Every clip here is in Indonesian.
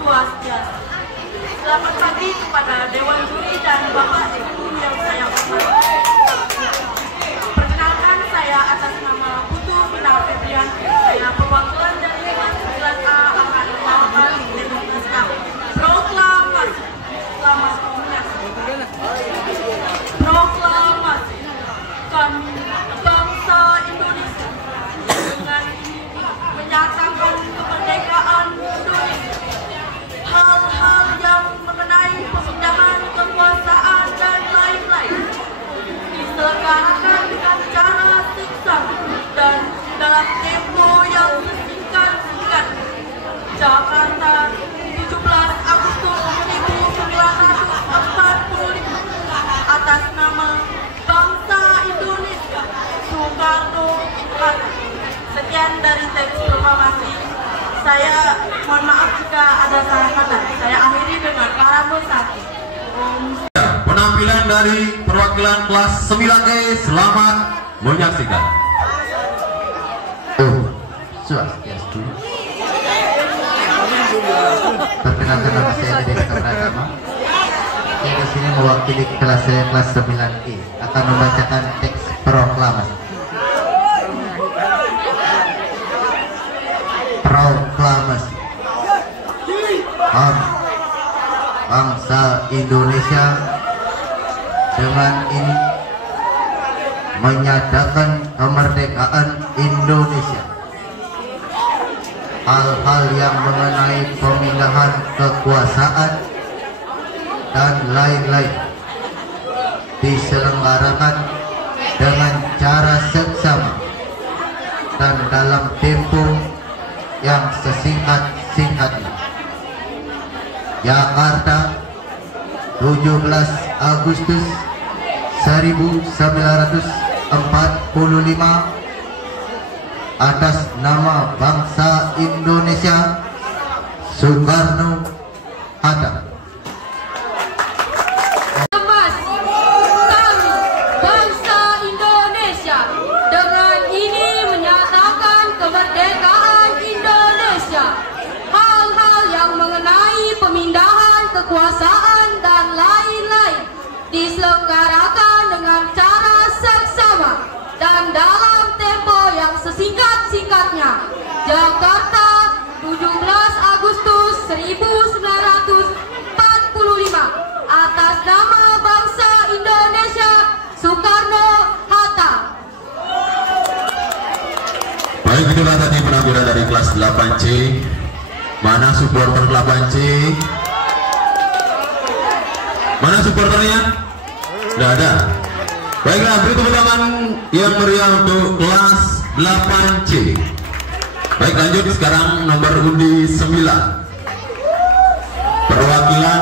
Swastiastu. Selamat pagi kepada Dewan Juri dan Bapak Ibu yang saya hormati. Perkenalkan, saya atas nama Putu Minal Febrianti. Saya perwakilan dari kelas 9A akan membawakan naskah proklamasi. Selamat menyaksikan. Proklamasi. Kami bangsa Indonesia dengan ini menyatakan kemerdekaan Indonesia. Hal-hal yang mengenai pemindahan kekuasaan dan lain-lain diselenggarakan dengan cara seksama dan dalam tempo yang sesingkat-singkat. Jakarta, 17 Agustus 1945, atas nama bangsa Indonesia, Soekarno-Hatta. Sekian dari teks proklamasi. Saya mohon maaf jika ada salah kata. Saya akhiri dengan para pesaki. Penampilan dari perwakilan kelas 9E, selamat menyaksikan. Swastiastu. Perkenalkan, nama saya Deddy Pratama. Saya di sini mewakili kelas saya, kelas 9E, akan membacakan teks proklamasi. Proklamasi. Bangsa Indonesia dengan ini menyatakan kemerdekaan Indonesia. Hal-hal yang mengenai pemindahan kekuasaan dan lain-lain diselenggarakan dengan cara seksama dan dalam tempo yang sesingkat-singkatnya. Jakarta, 17 Agustus 1945, atas nama bangsa Indonesia, Soekarno-Hatta. Kekuasaan dan lain-lain diselenggarakan dengan cara seksama dan dalam tempo yang sesingkat-singkatnya. Jakarta, 17 Agustus 1945, atas nama bangsa Indonesia, Soekarno-Hatta. Baik, itulah tadi penampilan dari kelas 8C. Mana supporter 8C? Mana supporternya? Tidak ada. Baiklah, beri tepuk tangan yang meriah untuk kelas 8C. Baik, lanjut sekarang nomor undi 9. Perwakilan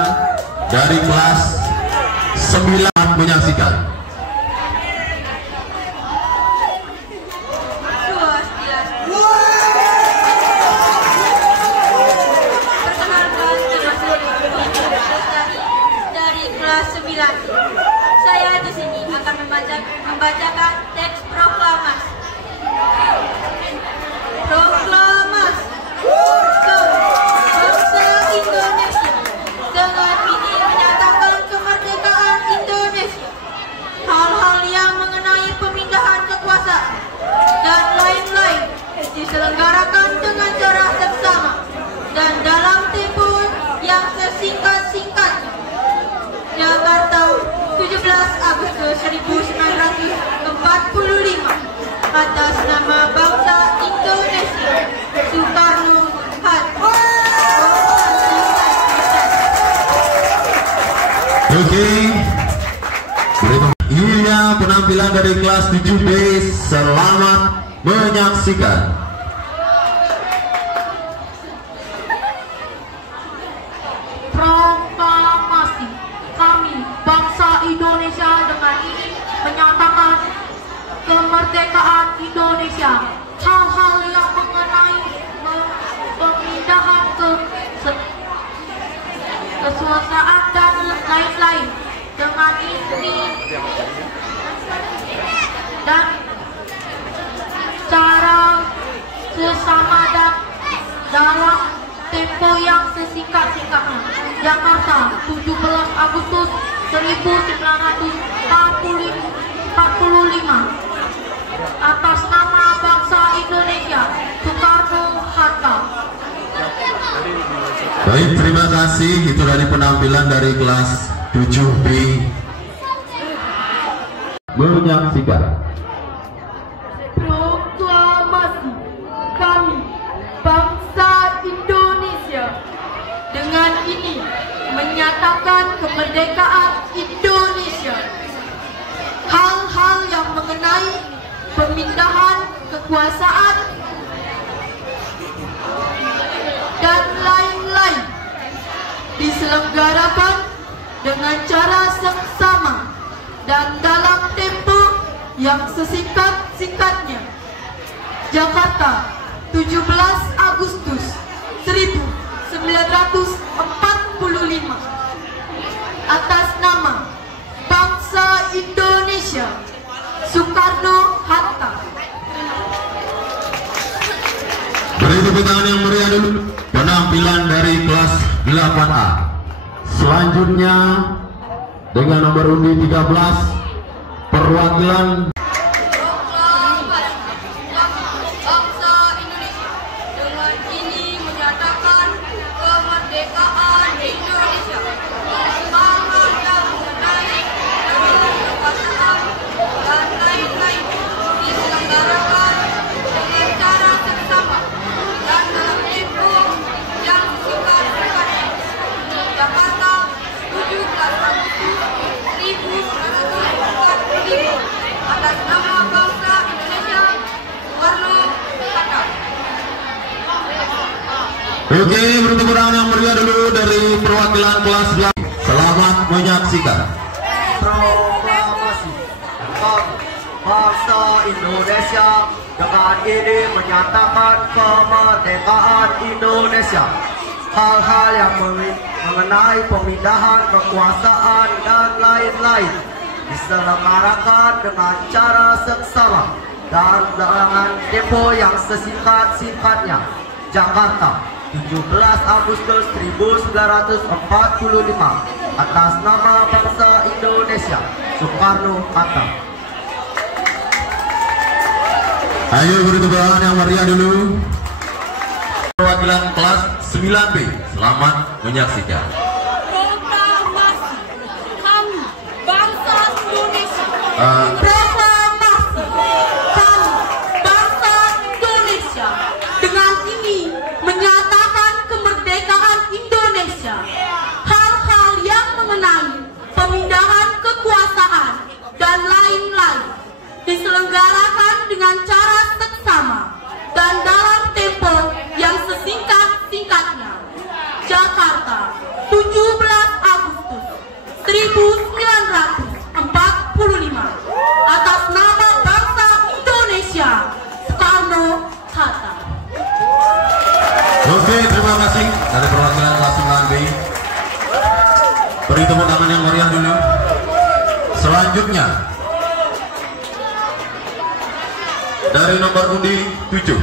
dari kelas 9 menyaksikan. Saya di sini akan membacakan teks proklamasi. Proklamasi. Bangsa Indonesia dengan ini menyatakan kemerdekaan Indonesia. Hal-hal yang mengenai pemindahan kekuasaan dan lain-lain diselenggarakan dengan cara seksama dan dalam tempo yang sesingkat-singkatnya. Jakarta, 17 Agustus 1945, atas nama bangsa Indonesia, Soekarno-Hatta. Oke, ininya penampilan dari kelas 7B. Selamat menyaksikan. Indonesia dengan ini menyatakan kemerdekaan Indonesia. Hal-hal yang mengenai pemindahan kekuasaan dan lain-lain dengan ini dan cara sesama dan dalam tempo yang sesingkat-singkatnya. Jakarta, 17 Agustus 1945. Atas nama bangsa Indonesia, Soekarno-Hatta. Baik, terima kasih. Itu dari penampilan dari kelas 7B. Menyaksikan Proklamasi kami, bangsa Indonesia, dengan ini menyatakan kemerdekaan Indonesia. Hal-hal yang mengenai pemindahan kekuasaan dan lain-lain diselenggarakan dengan cara seksama dan dalam tempo yang sesingkat-singkatnya. Jakarta, 17 Agustus 1945. Atas nama bangsa Indonesia, Soekarno-Hatta. Beri tepuk tangan yang meriah dulu penampilan dari kelas 8A. Selanjutnya dengan nomor undi 13 perwakilan Bangsa Indonesia dengan ini menyatakan kemerdekaan Indonesia. Hal-hal yang mengenai kekuasaan dan lain-lain diselenggarakan dengan cara seksama dan dalam tempo yang singkat-singkatnya. Jakarta, 17 Agustus 1945. Atas nama bangsa Indonesia, Soekarno-Hatta. Oke, beri tepuk tangan yang meriah dulu dari perwakilan kelas 8. Selamat menyaksikan. Proklamasi kami, bangsa Indonesia, dengan ini menyatakan kemerdekaan Indonesia. Hal-hal yang mengenai pemindahan kekuasaan dan lain-lain diselenggarakan dengan cara seksama dan dengan tempo yang sesingkat-singkatnya. Jakarta, 17 Agustus 1945. Atas nama bangsa Indonesia, Soekarno-Hatta. Ayo beri tepuk tangan yang meriah dulu. Perwakilan kelas 9B, selamat menyaksikan. Proklamasi kami, bangsa Indonesia. Eh, Proklamasi kami, bangsa Indonesia, dengan ini menyatakan kemerdekaan Indonesia. Hal-hal yang mengenai pemindahan kekuasaan dan lain-lain diselenggarakan dengan cara seksama dan dalam tempo yang sesingkat-singkatnya. Jakarta, 17 Agustus 1945. Atas nama bangsa Indonesia, Soekarno-Hatta. Oke, terima kasih dari perwakilan kelas 9B. Beri tepuk tangan yang meriah dulu. Selanjutnya dari nomor undi 7,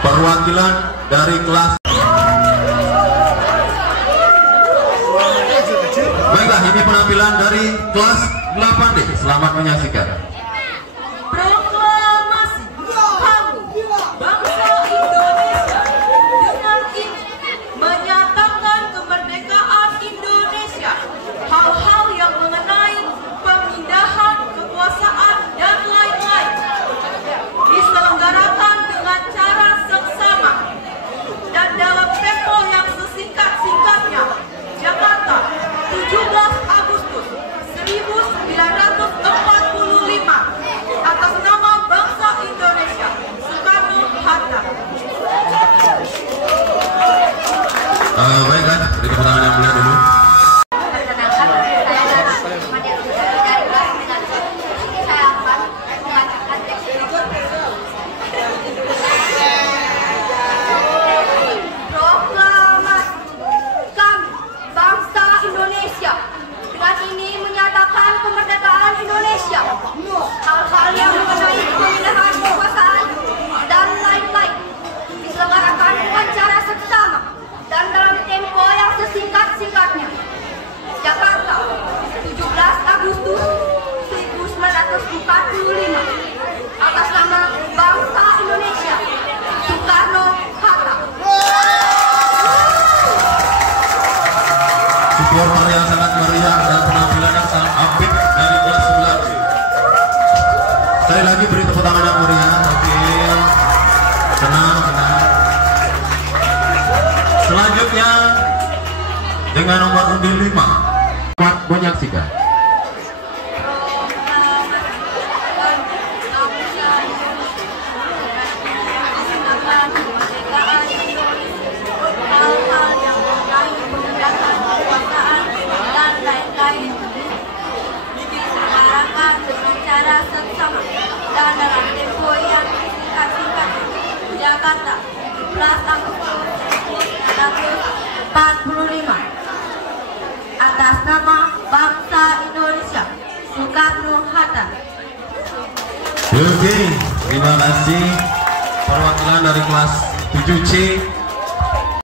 perwakilan dari kelas. Baiklah, ini penampilan dari kelas 8D. Selamat menyaksikan. Proklamasi kami, bangsa Indonesia, dengan ini menyatakan kemerdekaan Indonesia. Hal-hal yang mengenai pemindahan kekuasaan dan lain-lain diselenggarakan dengan cara seksama dan dalam tempo yang sesingkat-singkatnya. Jakarta, 17 Agustus 1945. Atas nama bangsa Indonesia, Soekarno-Hatta. Baiklah, beri tepuk tangan yang meriah dulu. Perkenalkan, saya Nana. Dari kelas 9. Ini saya akan membacakan teks berikut. Proklamasi kami, bangsa Indonesia, dengan ini menyatakan kemerdekaan Indonesia. Hal-hal yang mengenai pemindahan kekuasaan dan lain-lain diselenggarakan dengan cara seksama dan supporter yang sangat meriah dan penampilan yang sangat apik dari kelas 9C. Sekali lagi beri tepuk tangan yang meriah. Oke, senang. Selanjutnya dengan nomor undi 5 Kuat menyaksikan. Dan dalam tempo yang singkat-singkat. Jakarta 11 Agustus 1945. Atas nama bangsa Indonesia, Soekarno-Hatta. Oke, terima kasih perwakilan dari kelas 7C